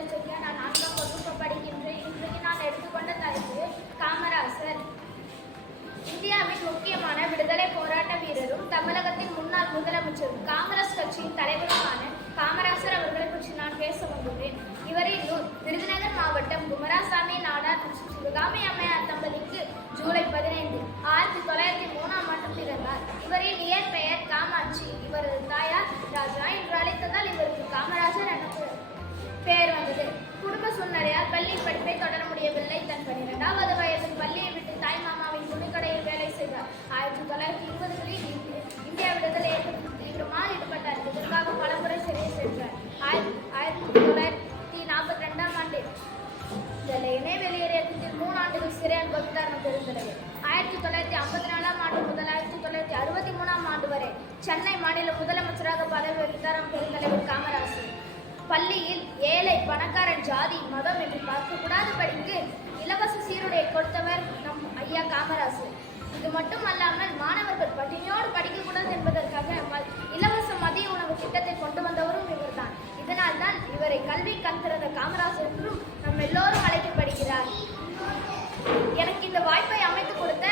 விடுதலை செய்ய நான் 4ஆம் வகுப்பு படிக்கின்றேன். இன்றைக்கு நான் எடுத்துக்கொண்ட தலைப்பு காமராசர். இந்தியாவின் முக்கியமான விடுதலை போராட்ட வீரரும் தமிழகத்தின் முன்னாள் முதலமைச்சரும் காங்கிரஸ் கட்சியின் தலைவருமான காமராசர் அவர்களை பற்றி நான் பேச வந்துள்ளேன். இவரின் நூல் விருதுநகர் மாவட்டம் குமராசாமி நாடார் சிவகாமி அம்மையார் தம்பதிக்கு ஜூலை 15 1903ஆம் ஆண்டு பிறந்தார். இவரின் இயற்பெயர் காமாட்சி. இவரது தாயார் ராஜா என்று அழைத்ததால் இவருக்கு காமராஜர் என பெயர் வந்தது. குடும்ப சூழ்நிலையால் பள்ளி படிப்பை தொடர முடியவில்லை. தன் 12வது வயதில் பள்ளியை விட்டு தாய் மாமாவின் துணிக்கடையில் வேலை செய்தார். 1920களில் இந்தியா விடுதலை இயக்கத்தில் தீவிரமாக ஈடுபட்டார். இதற்காக பலமுறை சிறையை சென்றார். 1942ஆம் ஆண்டு இணையவெளி இயக்கத்தில் 3 ஆண்டுகள் சிறை அனுபவித்தார் பெருந்தலைவர். 1954ஆம் ஆண்டு முதல் 1963ஆம் ஆண்டு வரை சென்னை மாநில முதலமைச்சராக பதவி வகித்தார் பெருந்தலைவர் காமராசர். பள்ளியில் ஏழை பணக்காரன் ஜாதி மதம் என்று பார்க்கக்கூடாதபடிக்கு இலவச சீருடை கொடுத்தவர் நம் ஐயா காமராசர். இது மட்டும் அல்லாமல் மாணவர்கள் பட்டினியோடு படிக்கக்கூடாது என்பதற்காக இலவச மதிய உணவு திட்டத்தை கொண்டு வந்தவரும் இவர்தான். இதனால் தான் இவரை கல்வி கண் திறந்த காமராசர் என்றும் நம் எல்லோரும் அழைக்கப்படுகிறார். எனக்கு இந்த வாய்ப்பை அமைத்துக் கொடுத்த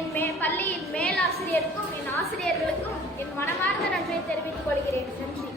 என் பள்ளியின் மேலாசிரியருக்கும் என் ஆசிரியர்களுக்கும் என் மனமார்ந்த நன்றியை தெரிவித்துக் கொள்கிறேன். நன்றி.